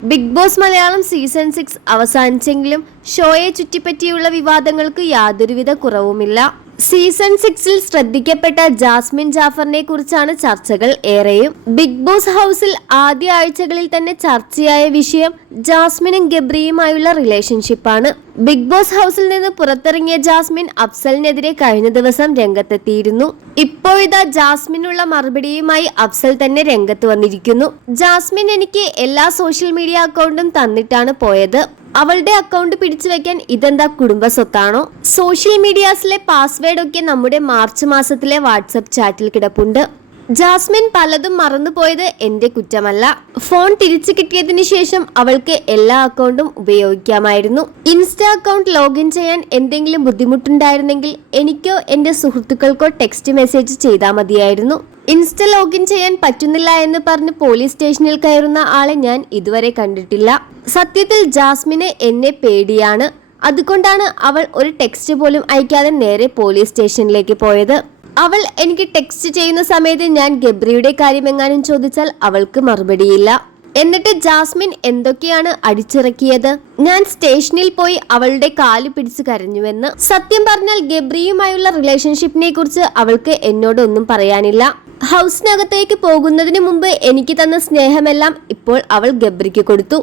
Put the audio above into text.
Big Boss Malayalam season six അവസാനിച്ചെങ്കിലും ഷോയെ ചുറ്റിപ്പറ്റിയുള്ള വിവാദങ്ങൾക്ക് യാതൊരുവിധ കുറവുമില്ല. സീസൺ സിക്സിൽ ശ്രദ്ധിക്കപ്പെട്ട ജാസ്മിൻ ജാഫറിനെ കുറിച്ചാണ് ചർച്ചകൾ ഏറെയും. ബിഗ് ബോസ് ഹൗസിൽ ആദ്യ ആഴ്ചകളിൽ തന്നെ ചർച്ചയായ വിഷയം ജാസ്മിനും ഗബ്രിയുമായുള്ള റിലേഷൻഷിപ്പാണ് ബിഗ് ബോസ് ഹൗസിൽ നിന്ന് പുറത്തിറങ്ങിയ ജാസ്മിൻ അഫ്സലിനെതിരെ കഴിഞ്ഞ ദിവസം രംഗത്തെത്തിയിരുന്നു. ഇപ്പോഴിതാ ജാസ്മിനുള്ള മറുപടിയുമായി അഫ്സൽ തന്നെ രംഗത്ത് വന്നിരിക്കുന്നു. ജാസ്മിൻ എനിക്ക് എല്ലാ സോഷ്യൽ മീഡിയ അക്കൗണ്ടും തന്നിട്ടാണ് പോയത്. അവളുടെ അക്കൗണ്ട് പിടിച്ചു വെക്കാൻ ഇതെന്താ കുടുംബ സ്വത്താണോ? സോഷ്യൽ മീഡിയാസിലെ പാസ്വേഡ് ഒക്കെ നമ്മുടെ മാർച്ച് മാസത്തിലെ വാട്സപ്പ് ചാറ്റിൽ കിടപ്പുണ്ട്. ജാസ്മിൻ പലതും മറന്നുപോയത് എന്റെ കുറ്റമല്ല. ഫോൺ തിരിച്ചു കിട്ടിയതിനു ശേഷം അവൾക്ക് എല്ലാ അക്കൗണ്ടും ഉപയോഗിക്കാമായിരുന്നു. ഇൻസ്റ്റാ അക്കൗണ്ട് ലോഗിൻ ചെയ്യാൻ എന്തെങ്കിലും ബുദ്ധിമുട്ടുണ്ടായിരുന്നെങ്കിൽ എനിക്കോ എന്റെ സുഹൃത്തുക്കൾക്കോ ടെക്സ്റ്റ് മെസ്സേജ് ചെയ്താൽ മതിയായിരുന്നു. ഇൻസ്റ്റ ലോഗിൻ ചെയ്യാൻ പറ്റുന്നില്ല എന്ന് പറഞ്ഞ് പോലീസ് സ്റ്റേഷനിൽ കയറുന്ന ആളെ ഞാൻ ഇതുവരെ കണ്ടിട്ടില്ല. സത്യത്തിൽ ജാസ്മിന് എന്നെ പേടിയാണ്. അതുകൊണ്ടാണ് അവൾ ഒരു ടെക്സ്റ്റ് പോലും അയക്കാതെ നേരെ പോലീസ് സ്റ്റേഷനിലേക്ക് പോയത്. അവൾ എനിക്ക് ടെക്സ്റ്റ് ചെയ്യുന്ന സമയത്ത് ഞാൻ ഗബ്രിയുടെ കാര്യമെങ്ങാനും ചോദിച്ചാൽ അവൾക്ക് മറുപടിയില്ല. എന്നിട്ട് ജാസ്മിൻ എന്തൊക്കെയാണ് അടിച്ചിറക്കിയത്? ഞാൻ സ്റ്റേഷനിൽ പോയി അവളുടെ കാൽ പിടിച്ച് കരഞ്ഞുവെന്ന് സത്യം പറഞ്ഞാൽ ഗബ്രിയുമായുള്ള റിലേഷൻഷിപ്പിനെ കുറിച്ച് അവൾക്ക് എന്നോടൊന്നും പറയാനില്ല. ഹൗസിനകത്തേക്ക് പോകുന്നതിന് മുമ്പ് എനിക്ക് തന്ന സ്നേഹമെല്ലാം ഇപ്പോൾ അവൾ ഗബ്രിക്ക് കൊടുത്തു.